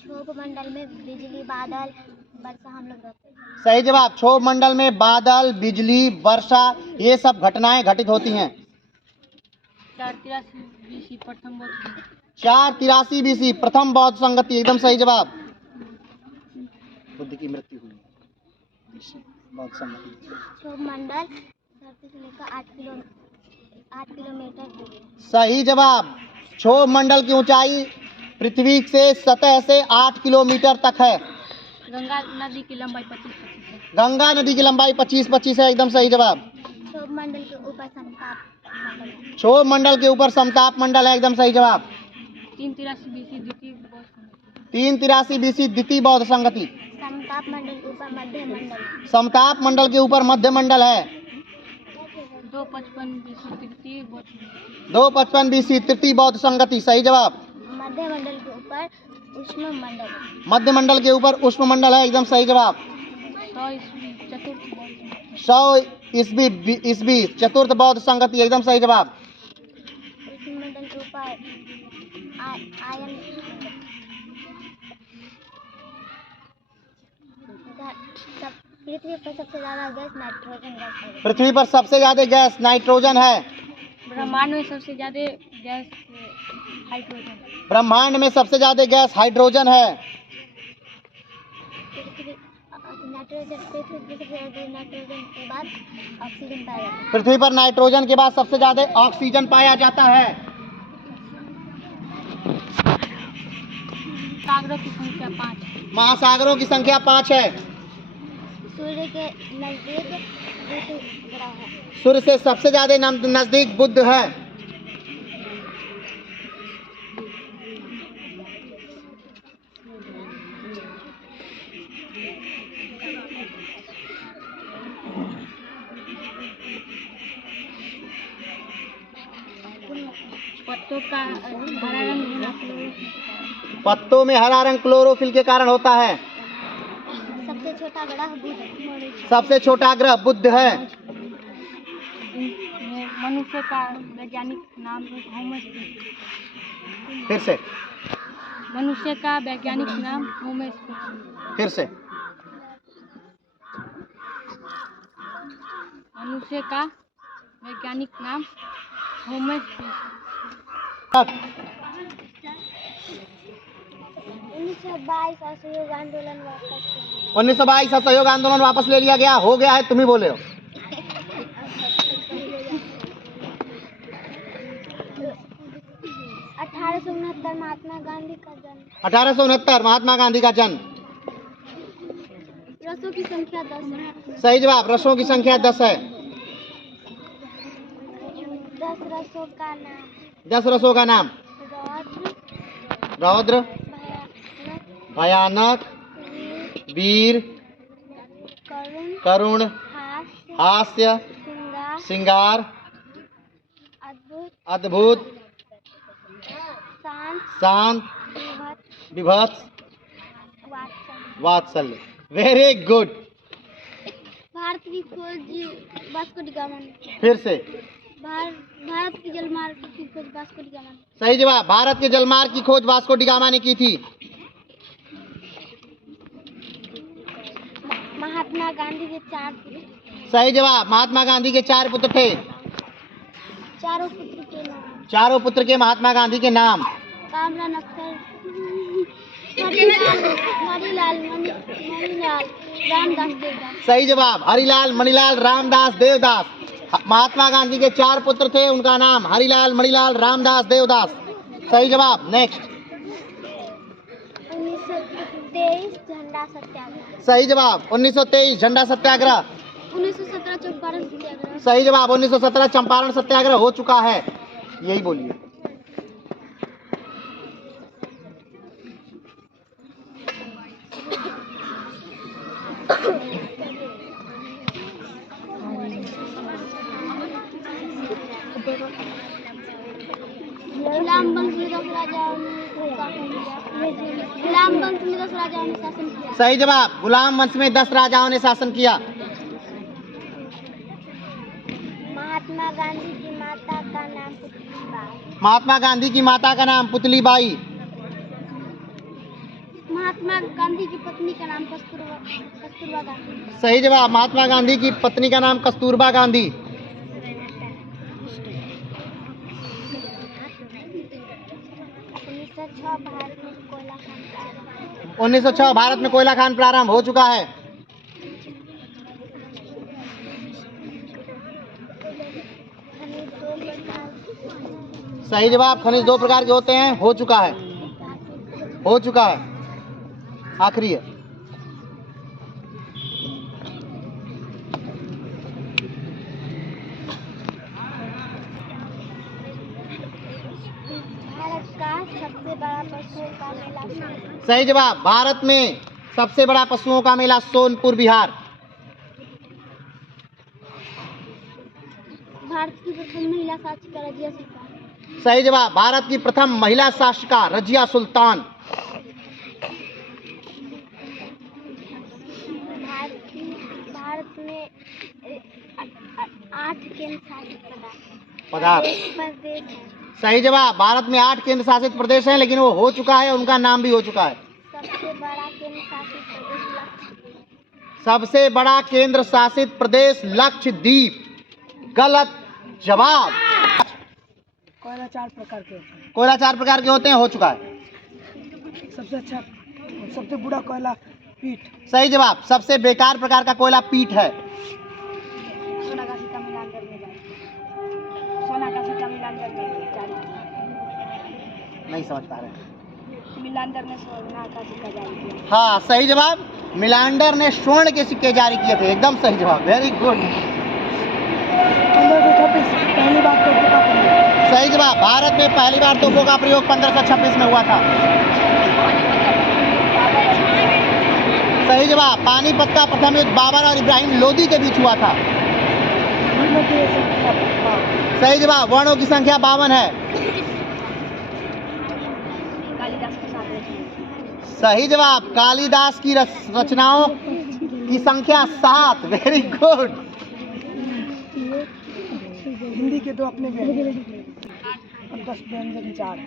क्षोभ मंडल में बिजली बादल वर्षा हम लोग रहते हैं। सही जवाब। क्षोभ मंडल में बादल बिजली वर्षा ये सब घटनाएं घटित होती हैं। 483 BC प्रथम बौद्ध। 483 BC प्रथम बौद्ध संगति। एकदम सही जवाब। बुद्ध की मृत्यु हुई बौद्ध संगति। क्षोभ मंडल धरती से लेकर 8 किलो 8 किलोमीटर दूर। सही जवाब। क्षोभ मंडल की ऊंचाई पृथ्वी से सतह से 8 किलोमीटर तक है। गंगा नदी की लंबाई 25 है। गंगा नदी की लंबाई 25 है, एकदम सही जवाब। क्षोभ मंडल के ऊपर समताप मंडल है। क्षोभ मंडल के ऊपर समताप मंडल है, एकदम सही जवाब। 383 BC द्वितीय बौद्ध संगति। 383 BC द्वितीय बौद्ध संगति। समताप मंडल के ऊपर मध्य मंडल। समताप मंडल के ऊपर मध्य मंडल है। 255 BC तृतीय बौद्ध संगति। 255 BC तृतीय बौद्ध संगति, सही जवाब। मध्य मंडल के ऊपर उष्ण मंडल है। मध्य मंडल के ऊपर उष्ण मंडल है, एकदम सही जवाब। 100 ईस्वी चतुर्थ बौद्ध संगति। 100 ईस्वी चतुर्थ बौद्ध संगति, एकदम सही जवाब। उष्ण मंडल के ऊपर आयन पृथ्वी पर सबसे ज्यादा गैस नाइट्रोजन गैस है। पृथ्वी पर सबसे ज्यादा गैस नाइट्रोजन है। ब्रह्मांड में सबसे ज्यादा गैस हाइड्रोजन। ब्रह्मांड में सबसे ज्यादा गैस हाइड्रोजन है। नाइट्रोजन के बाद ऑक्सीजन पाया जाता है। पृथ्वी पर नाइट्रोजन के बाद सबसे ज्यादा ऑक्सीजन पाया जाता है। सागरों की संख्या 5 है। महासागरों की संख्या 5 है। सूर्य के नजदीक बुध ग्रह है। सूर्य से सबसे ज्यादा नजदीक बुध है। पत्तों का हरा रंग होना क्लोरोफिल। पत्तों में हरा रंग क्लोरोफिल के कारण होता है। सबसे छोटा ग्रह बुध है। सबसे छोटा ग्रह बुध है। मनुष्य का वैज्ञानिक नाम है होमो। फिर से मनुष्य का वैज्ञानिक नाम होमो। फिर से मनुष्य का वैज्ञानिक नाम होमो। 1922 असहयोग आंदोलन वापस 1922 असहयोग आंदोलन वापस ले लिया गया, हो गया है, तुम ही बोले हो। 1869 महात्मा गांधी का जन्म। 1869 महात्मा गांधी का जन्म। रसों की संख्या 10 है। सही जवाब। रसों की संख्या 10 है। 10 रसों का नाम। 10 रसों का नाम। रौद्र, भयानक, वीर, करुण, हास्य, श्रृंगार, अद्भुत, शांत, विभत्स, वात्सल्य। Very good. भारत की खोज वास्को डी गामा ने। फिर से भारत की जलमार्ग की खोज वास्को डी गामा ने। सही जवाब। भारत के जलमार्ग की खोज वास्को डी गामा ने की थी। महात्मा गांधी के 4 पुत्र। सही जवाब। महात्मा गांधी के 4 पुत्र थे। चारों पुत्र के नाम। चारों पुत्र के महात्मा गांधी के नाम। कामरान अख्तर, हरिलाल, मणिलाल, रामदास देवदास। सही जवाब। हरिलाल, मणिलाल, रामदास देवदास। महात्मा गांधी के 4 पुत्र थे, उनका नाम हरिलाल, मणिलाल, रामदास देवदास। सही जवाब। नेक्स्ट। 1923 झंडा सत्याग्रह। सही जवाब। 1923 झंडा सत्याग्रह। 1917 चंपारण सत्याग्रह। सही जवाब। 1917 चंपारण सत्याग्रह हो चुका है। यही बोलिए। गुलाम वंश में 10 राजाओं ने शासन किया। गुलाम वंश में 10 राजाओं ने शासन किया। सही जवाब। गुलाम वंश में 10 राजाओं ने शासन किया। महात्मा गांधी की माता का नाम पुतलीबाई। महात्मा गांधी की माता का नाम पुतलीबाई। महात्मा गांधी की पत्नी का नाम कस्तूरबा गांधी। सही जवाब। महात्मा गांधी की पत्नी का नाम कस्तूरबा गांधी। 1906 भारत में कोयला खान प्रारंभ हो चुका है। सही जवाब। खनिज दो प्रकार के होते हैं, हो चुका है, हो चुका है, आखिरी है। भारत का सबसे बड़ा पशुओं का मेला सही जवाब। भारत में सबसे बड़ा पशुओं का मेला सोनपुर बिहार। भारत की प्रथम महिला शासिका रजिया सुल्तान। सही जवाब। भारत की प्रथम महिला शासिका रजिया सुल्तान। भारत में 8 केंद्र शासित प्रदेश हैं। सही जवाब। भारत में 8 केंद्र शासित प्रदेश हैं, लेकिन वो हो चुका है, उनका नाम भी हो चुका है। सबसे बड़ा केंद्र शासित प्रदेश लक्षद्वीप। सबसे बड़ा केंद्र शासित प्रदेश लक्षद्वीप। गलत जवाब। कोयला 4 प्रकार के होते हैं। कोयला 4 प्रकार के होते हैं, हो चुका है। सबसे अच्छा, सबसे बुरा कोयला पीठ। सही जवाब। सबसे बेकार प्रकार का कोयला पीठ है। सोना का सिक्का मिलानगढ़ में जाए। सोना का सिक्का मिलानगढ़ में जारी। नहीं समझ पा रहे हैं। मिलानगढ़ ने सोना का सिक्का जारी किया। हाँ, सही जवाब। मिलांडर ने स्वर्ण के सिक्के जारी किए थे। एकदम सही जवाब, वेरी गुड। 1526 पहली बार तोपों का प्रयोग। सही जवाब। भारत में पहली बार तोपों का प्रयोग 1526 में हुआ था। सही जवाब। पानीपत का प्रथम युद्ध बाबर और इब्राहिम लोदी के बीच हुआ था। सही जवाब। वर्णों की संख्या 52 है। कालिदास के साथ रचना। सही जवाब। कालिदास की रचनाओं की संख्या 7। Very good. हिंदी के दो अपने व्यंजन। अंतस्थ व्यंजन 4।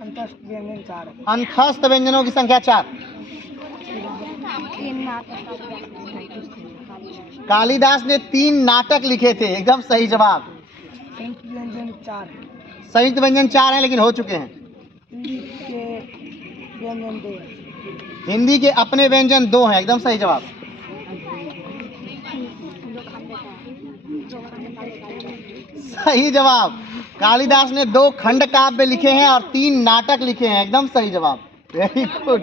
अंतस्थ व्यंजन 4। अंतस्थ व्यंजनों की संख्या 4। कालिदास ने 3 नाटक लिखे थे। एकदम सही जवाब। संयुक्त व्यंजन 4। संयुक्त व्यंजन 4 हैं, लेकिन हो चुके हैं। हिंदी के व्यंजन 2। हिंदी के अपने व्यंजन 2 हैं। एकदम सही जवाब। सही जवाब। कालिदास ने 2 खंड काव्य लिखे हैं और 3 नाटक लिखे हैं। एकदम सही जवाब, वेरी गुड।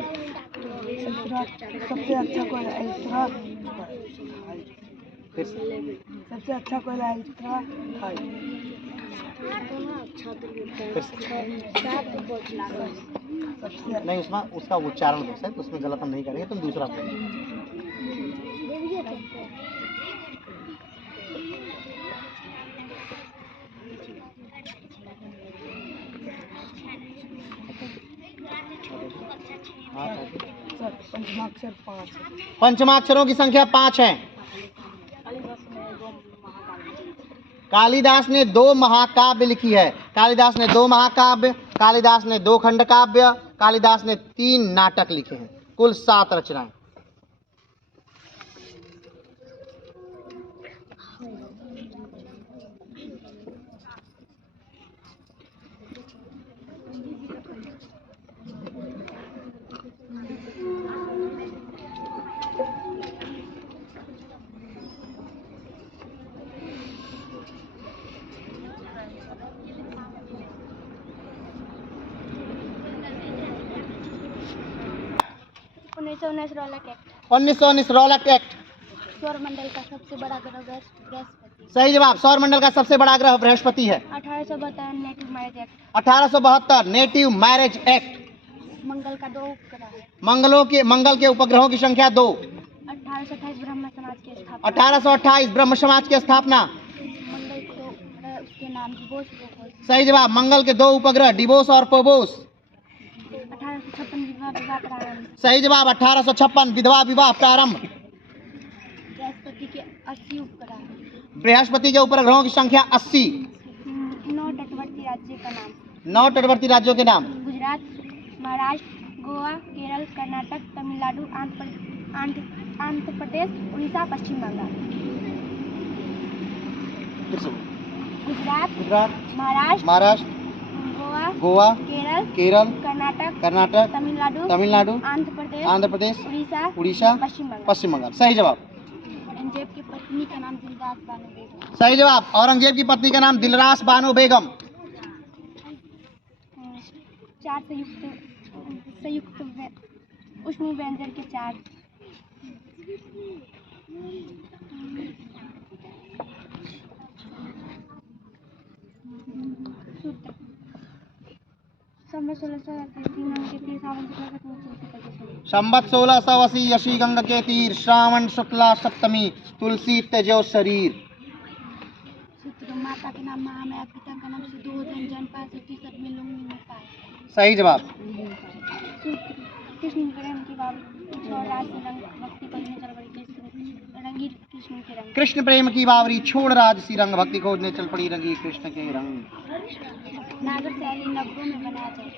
सबसे अच्छा कोयला अल्ट्रा सबसे अच्छा कोयला अल्ट्रा सबसे नहीं, उसमें उसका उच्चारण दो सर, उसमें गलत हम नहीं करेंगे, तुम दूसरा बोलो। पंचमाक्षर 5। पंचमाक्षरों की संख्या 5 है। कालिदास ने 2 महाकाव्य लिखी है। कालिदास ने 2 महाकाव्य, कालिदास ने 2 खंड काव्य, कालिदास ने 3 नाटक लिखे हैं। कुल 7 रचनाएं। उन्नीस 1919 रॉलेट एक्ट। सौरमंडल का सबसे बड़ा ग्रह बृहस्पति। सही जवाब। सौरमंडल का सबसे बड़ा ग्रह बृहस्पति है। 1872 native marriage act. 1872 native marriage act. मंगल का 2 उपग्रह है। मंगल के उपग्रहों की संख्या 2। 1828 ब्रह्म समाज की स्थापना। 1828 ब्रह्म समाज की स्थापना। मंगल को उसके नाम दिवोस प्रोपोस। सही जवाब। मंगल के 2 उपग्रह डिवोस और पोबोस। 1856 विवाह प्रारंभ। सही जवाब। 1856 विधवा विवाह प्रारंभ। बृहस्पति के 80 उपग्रह। बृहस्पति के उपग्रहों की संख्या 80। 9 तटवर्ती राज्य का नाम। 9 तटवर्ती राज्यों के नाम। गुजरात, महाराष्ट्र, गोवा, केरल, कर्नाटक, तमिलनाडु, आंध्र प्रदेश, उड़ीसा, पश्चिम बंगाल। गुजरात, महाराष्ट्र, गोवा, केरल, कर्नाटक, तमिलनाडु, आंध्र प्रदेश, उड़ीसा, पश्चिम बंगाल। सही जवाब। औरंगजेब की पत्नी का नाम दिलरास बानो बेगम। सही जवाब। औरंगजेब की पत्नी का नाम दिलरास बानो बेगम। चार संयुक्त ऊष्मीय व्यंजन के चार। सूत्र संवत 1680 यशी गंग के तीर श्रावण शुक्ला सप्तमी तुलसी त्यजो शरीर। सूत्र माता के नाम महामाया, पिता का नाम सुदोधन, जन्म 567 में लुंबिनी में पाए। सही जवाब। सूत्र कृष्ण प्रेम की बात छोड़ राजसी रंग भक्ति खोजने चल पड़ी रंगी कृष्ण के रंग। कृष्ण प्रेम की बावरी छोड़ राजसी रंग भक्ति खोजने चल पड़ी रंगी कृष्ण के रंग। नागर शैली नगरों में बनाया जाए।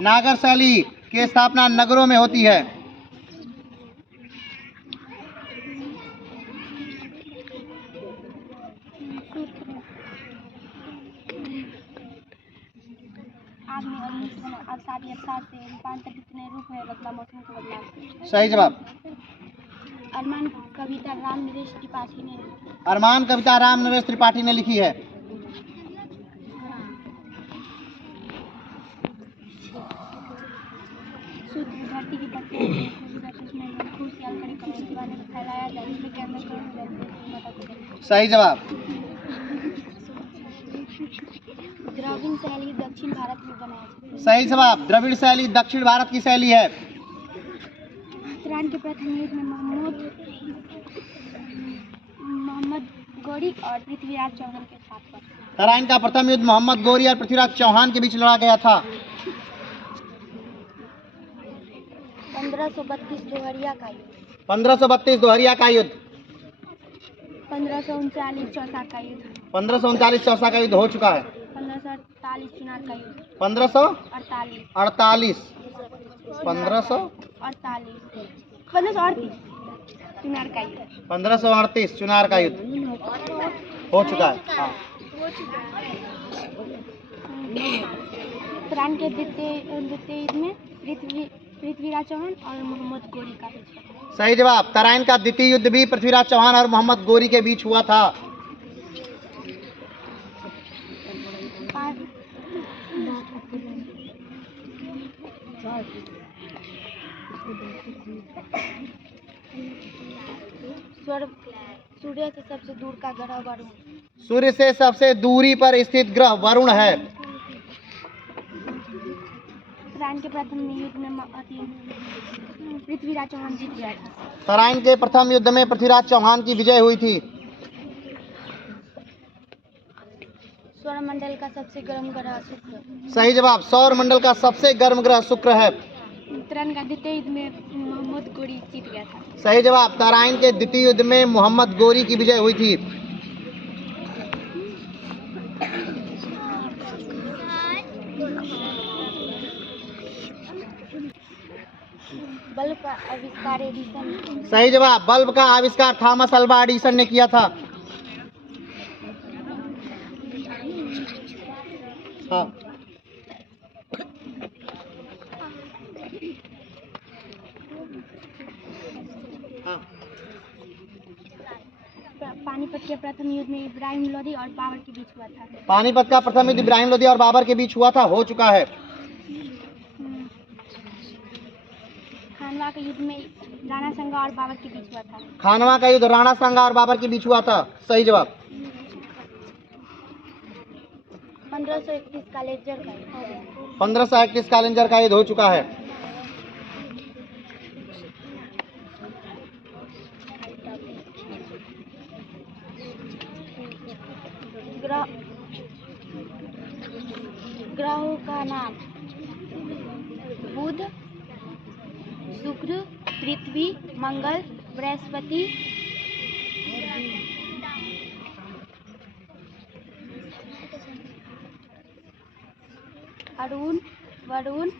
नागर शैली की स्थापना नगरों में होती है। आदमी और मनुष्य अवसादी अवसाद से रूपांतरित नए रूप में बदला मौसम को बदला। सही जवाब। अरमान कविता राम नरेश त्रिपाठी ने अरमान कविता राम नरेश त्रिपाठी ने लिखी है। सूत्र धरती की पत्तियों खूब सियाल कड़ी कमर दीवाने में फैलाया जाए जिसमें के अंदर सही जवाब। द्रविड़ शैली दक्षिण भारत में बनाया जाए। सही जवाब। द्रविड़ शैली दक्षिण भारत की शैली है। उत्तरायण के प्रथम युद्ध में मोहम्मद गौरी और पृथ्वीराज चौहान के साथ हुआ। तराइन का प्रथम युद्ध मोहम्मद गौरी और पृथ्वीराज चौहान के बीच लड़ा गया था। 1532 दोहरिया का युद्ध। 1532 दोहरिया का युद्ध। 1539 चौसा का युद्ध। 1539 चौसा का युद्ध हो चुका है। 1548 चुनार का युद्ध। 1548 चुनार का युद्ध। 1538 चुनार का युद्ध हो चुका है। हाँ। उत्तरायण के द्वितीय युद्ध में पृथ्वीराज चौहान और मोहम्मद गौरी का युद्ध। सही जवाब। तराइन का द्वितीय युद्ध भी पृथ्वीराज चौहान और मोहम्मद गौरी के बीच हुआ था। सूर्य से सबसे दूर का ग्रह वरुण। सूर्य से सबसे दूरी पर स्थित ग्रह वरुण है। तराइन के प्रथम युद्ध में पृथ्वीराज चौहान जीत गया था। तराइन के प्रथम युद्ध में पृथ्वीराज चौहान की विजय हुई थी। सौरमंडल का सबसे गर्म ग्रह शुक्र। सही जवाब। सौर मंडल का सबसे गर्म ग्रह शुक्र है। तराइन का द्वितीय युद्ध में मोहम्मद गौरी जीत गया था। सही जवाब। तराइन के द्वितीय युद्ध में मोहम्मद गौरी की विजय हुई थी। बल्ब का आविष्कार एडिसन। सही जवाब। बल्ब का आविष्कार थॉमस अल्वा एडिसन ने किया था। हाँ। हाँ। पानीपत के प्रथम युद्ध में इब्राहिम लोधी और बाबर के बीच हुआ था। पानीपत का प्रथम युद्ध इब्राहिम लोधी और बाबर के बीच हुआ था, हो चुका है। खानवा के युद्ध में राणा संगा और बाबर के बीच हुआ था। खानवा का युद्ध राणा संगा और बाबर के बीच हुआ था। सही जवाब। 1531 का लेजर का 1531 कैलेंडर का युद्ध हो चुका है। ग्रहों का नाम बुध, शुक्र, पृथ्वी, मंगल, बृहस्पति, अरुण, वरुण,